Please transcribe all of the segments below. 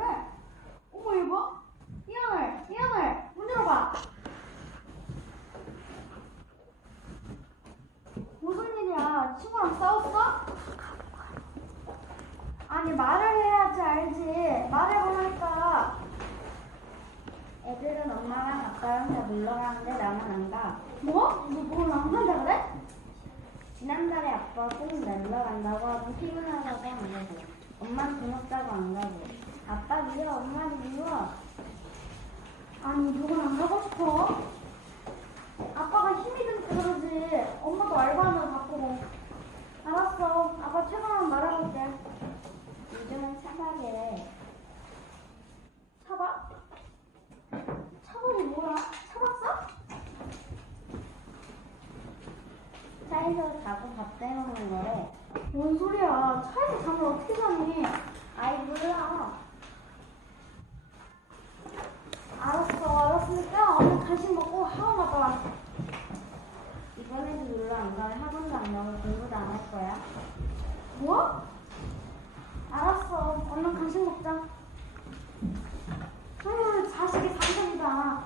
그래? 어머 이거 봐. 이하늘, 이하늘, 문 열어봐. 무슨 일이야? 친구랑 싸웠어? 아니 말을 해야지 알지. 말해보라니까. 애들은 엄마랑 아빠랑 다 놀러 가는데 나는 안 가. 뭐? 너뭐안 간다 그래? 지난달에 아빠가 꼭 놀러 간다고 하고 피곤하다고 안 가고. 엄마는 돈 없다고 안 가고. 아빠 미워, 엄마도 미워. 아니 누군 안 가고 싶어? 아빠가 힘이 드니까 그러지. 엄마도 알바는 바쁘고. 알았어. 아빠 퇴근하면 말해볼게. 요즘은 차박이래. 차박? 차박이 뭐야? 차박 써? 차에서 자고 밥 때먹는 거래. 뭔 소리야? 차에서 잠을 어떻게 자니? 아이 몰라. 알았어. 간식 먹고 갔다 와. 이번에도 놀러 안 가면 학원도 안 가고 공부도 안 할 거야. 뭐? 알았어. 얼른 간식 먹자. 아유, 자식이 상상이다.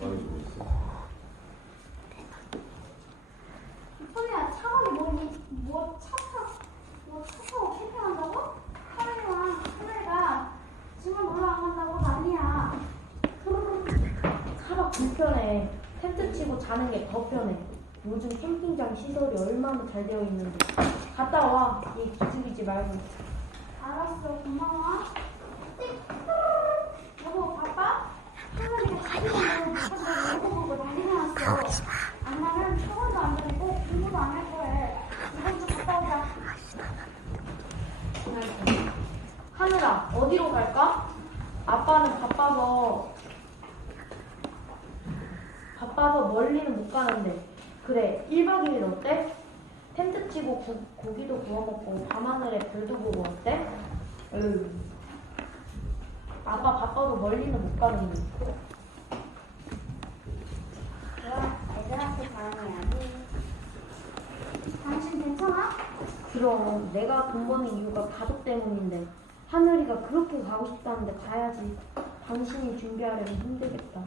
많이 주고 있어. 소리야, 차원이 뭐니? 뭐, 차 타, 뭐, 차 타고 캠핑한다고? 하늘이랑 하늘이가 지금 놀러 안 간다고 난리야. 차가 불편해. 텐트 치고 자는 게 더 편해. 요즘 캠핑장 시설이 얼마나 잘 되어 있는데. 갔다 와. 얘 기죽이지 말고. 알았어, 고마워. 띡. 여보, 바빠? 하늘이가 집에서 못한다고 이거 보고 난리가 났어. 안 가면 학원도 안 다니고 공부도 안 할 거야. 이번 주 갔다 오자. 하늘아, 어디로 갈까? 아빠는 바빠서 바빠서 멀리는 못 가는데. 그래, 1박 2일 어때? 텐트 치고 구- 고기도 구워 먹고 밤하늘에 별도 보고 어때? 으. 아빠 바빠서 멀리는 못 가는데. 좋아, 애들한테 자랑해야지. 당신 괜찮아? 그럼 내가 돈 버는 이유가 가족 때문인데 하늘이가 그렇게 가고 싶다는데 가야지 당신이 준비하려면 힘들겠다.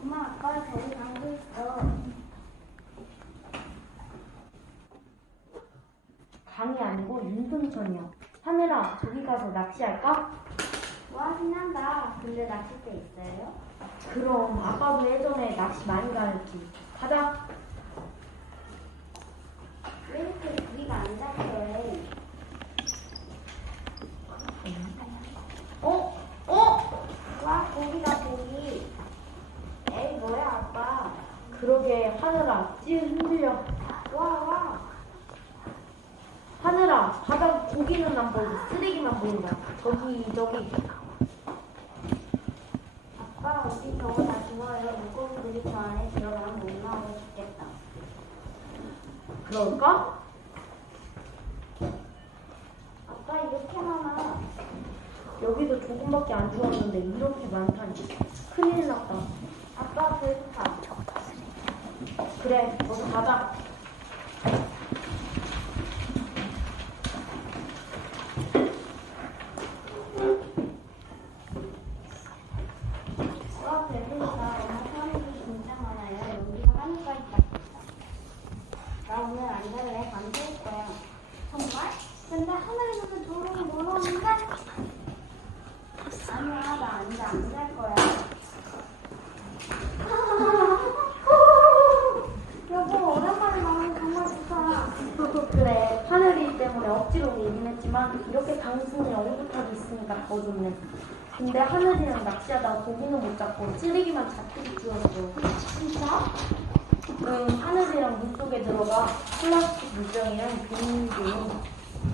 엄마, 아빠 저기 가고 있어. 강이 아니고 윤동천이야 하늘아 저기 가서 낚시할까? 와, 신난다. 근데 낚싯대 있어요? 그럼 아빠도 예전에 낚시 많이 가했지 가자 왜 이렇게 고기가 안 잡혀요? 어? 어? 와, 고기다, 고기. 에이, 뭐야, 아빠. 그러게 하늘아 찌 흔들려 와, 와. 하늘아 바닥 고기는 안 보이고 쓰레기만 보인다 저기 저기 아빠, 우리 저거 다 주워요. 물고기 들이 저 안에 들어가면 못 나오고 죽겠다. 그럴까? 아빠, 이렇게 많아. 여기도 조금밖에 안 주웠는데 이렇게 많다니 큰일 났다 아빠, 배고파. 그래 어서 가자 와, 배부르다. 엄마 사람들이 진짜 많아요. 여기가 하늘까지 다. 나 오늘 안 잘래. 밤샐 거야. 정말? 근데 하늘이는 놀러 놀러 오는데? 아니야, 나 앉아. 안 잘 거야. 여보, 오랜만에 나오니 정말 좋다. 그래 하늘이 때문에 억지로 오긴 했지만 이렇게 당신이 얼굴하게 있으니까 더 좋네 근데 하늘이는 낚시하다가 고기는 못 잡고 찌르기만 잡히고 주웠어 진짜? 응 하늘이랑 물속에 들어가 플라스틱 물병이랑 비닐瓶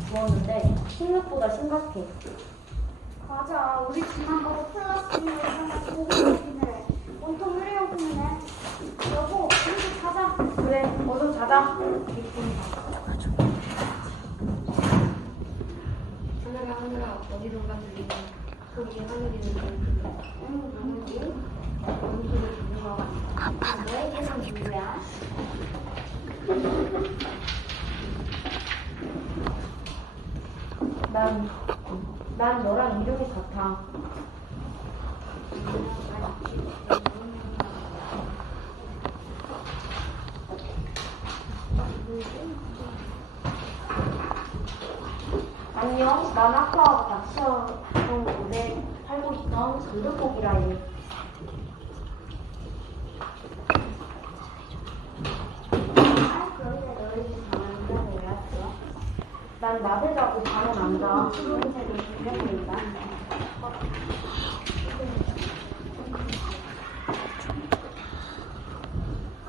주웠는데 생각보다 심각해 맞아. 우리 지난번에 플라스틱을 하나 고기를 온통 일회용품이네. 여보, 우리 집 가자. 그래 어서 자자 하늘아 하늘아 어디론가 들리는 소리 하늘이는 누구지? 소리 들리는 것 같아 너에게는 누구야? 난, 난 너랑 이름이 같아. 안녕, 난 아까 낚시하던 곳에 살고 있던 전들고기라 해. 아, 그런데 너희들 가만히 몰랐어? 난 낮에 자고 잠은 안 자. 그런데도 들려보인다.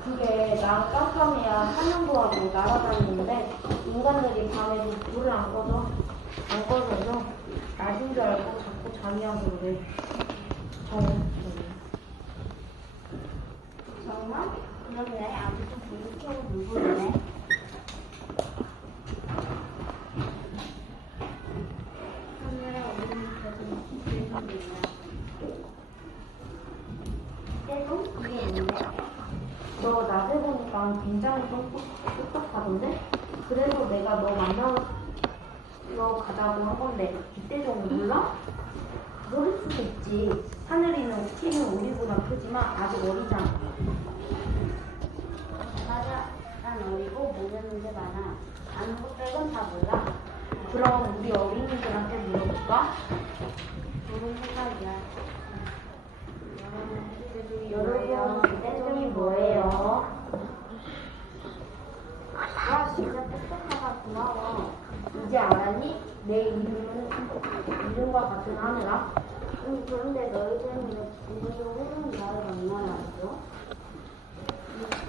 그게 난 깜깜해야 사냥도 하고 날아다니는데 인간들이 밤에도 불을 안 꺼져 안 꺼져서 낮인 줄 알고 자꾸 잠이 와서 그래 정 정말? 그럼 왜 아무도 불을 켜고 있네? 하늘아 어디는 계속 들리는 있나 때도 그게 뭔데? 너 낮에 보니까 굉장히 똑똑- 똑똑하던데? 그래서 내가 너 만나러 가자고 한 건데 이때 좀 몰라? 모를 수도 있지 하늘이는 키는 우리보다 크지만 아직 어리잖아 맞아. 난 어리고 모르는 게 많아. 아는 것 빼곤 다 몰라. 그럼 우리 어린이들한테 물어볼까? 좋은 생각이야. 여러분 휴대전이 뭐예요? 와, 진짜 똑똑하다. 고마워. 이제 알았니? 내 이름은 이름과 같은 하늘아 응, 그런데 너희들은 이제도 회사는 나를 얼마나 알죠?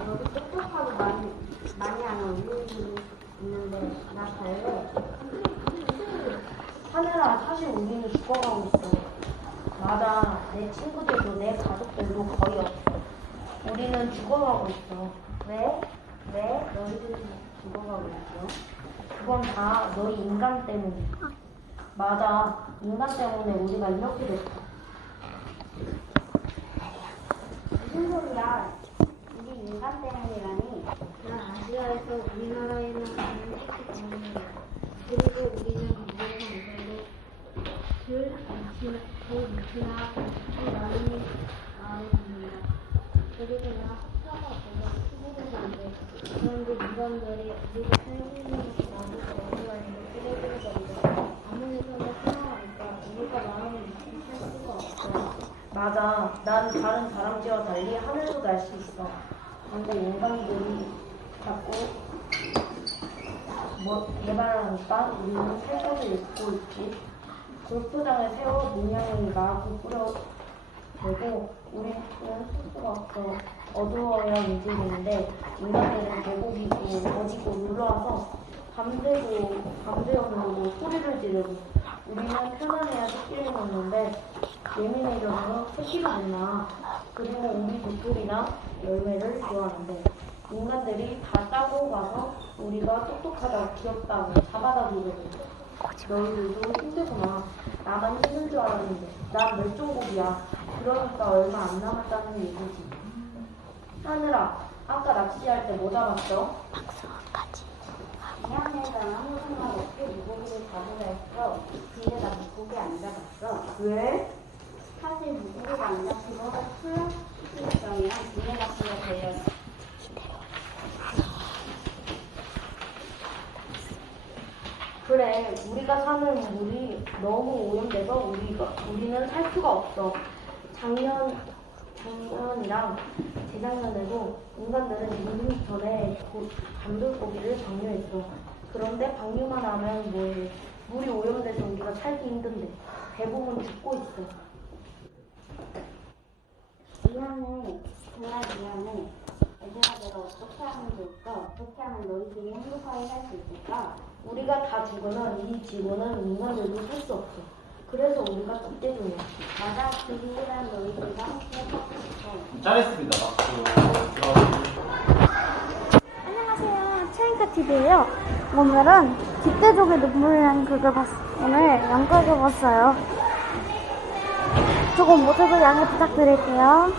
여기 똑똑하고 많이, 많이 아는 어린이들이 있는데, 나 갈래. 사실 우리는 죽어가고 있어 맞아 내 친구들도 내 가족들도 거의 없어 우리는 죽어가고 있어 왜? 왜 너희들이 죽어가고 있어? 그건 다 너희 인간 때문이야 맞아 인간 때문에 우리가 이렇게 됐어 무슨 소리야? 이게 인간 때문이라니? 난 아시아에서 우리나라에만 사는 택시 때문이야 그리고 우리는 덜 많지나 더 많지나 더 많은 마음이 듭니다 그리고 나 차가 별로 크고도 안돼 그런데 인간들이 우리가 살고 있는 곳이 나도 어디가있는 쓰레기를 버리고 아무리 손에 생각하니까 우리가 마음을 살 수가 없어 맞아. 난 다른 다람쥐와 달리 하늘도 날 수 있어. 근데 인간들이 자꾸 뭐 개발하니까 우리는 살 곳을 잃고 있지. 골프장에 세워 문양을 마구 뿌려대고 우리는 쓸 수가 없어. 어두워야 움직이는데 인간들은 계곡이고 어디고 놀러와서 밤새고 밤새워서 소리를 지르고 우리는 편안해야 새끼를 놓는데 예민해져서 새끼를 못 낳아. 그리고 우리 도토리나 열매를 좋아하는데 인간들이 다 싸고 가서 우리가 똑똑하다고 귀엽다고 잡아다 주거든. 너희들도 힘들구나. 나만 힘든 줄 알았는데 난 멸종국이야. 그러니까 얼마 안 남았다는 얘기지. 하늘아, 아까 낚시할 때 뭐 잡았어? 미안해서 아무 생각 없이 물고기를 잡으려 했어. 근데 나 물고기 안 잡았어. 왜? 사실 물고기가 안 잡힌 건 플라스틱병이랑 비닐박스가 걸렸어. 그래, 우리가 사는 물이 너무 오염돼서 우리가 우리는 살 수가 없어. 작년 작년이랑 재작년에도 인간들은 2년 전에 고- 감돌고기를 방류했어. 그런데 방류만 하면 뭐해? 물이 오염돼서 우리가 살기 힘든데 대부분 죽고 있어. 미안해. 정말 미안해. 얘들아 내가 어떻게 하면 좋을까? 어떻게 하면 너희들이 행복하게 살 수 있을까? 우리가 다 죽으면 이 지구는 인간들도 살 수 없어. 그래서 우리가 적대중이야. 맞아. 그 친구랑 너희들과 함께. 잘했습니다. 박수. 안녕하세요. 차인카 TV예요. 오늘은 깃대족의 눈물이라는 극을 봤, 오늘 연극을 봤어요. 조금 모두들 양해 부탁드릴게요.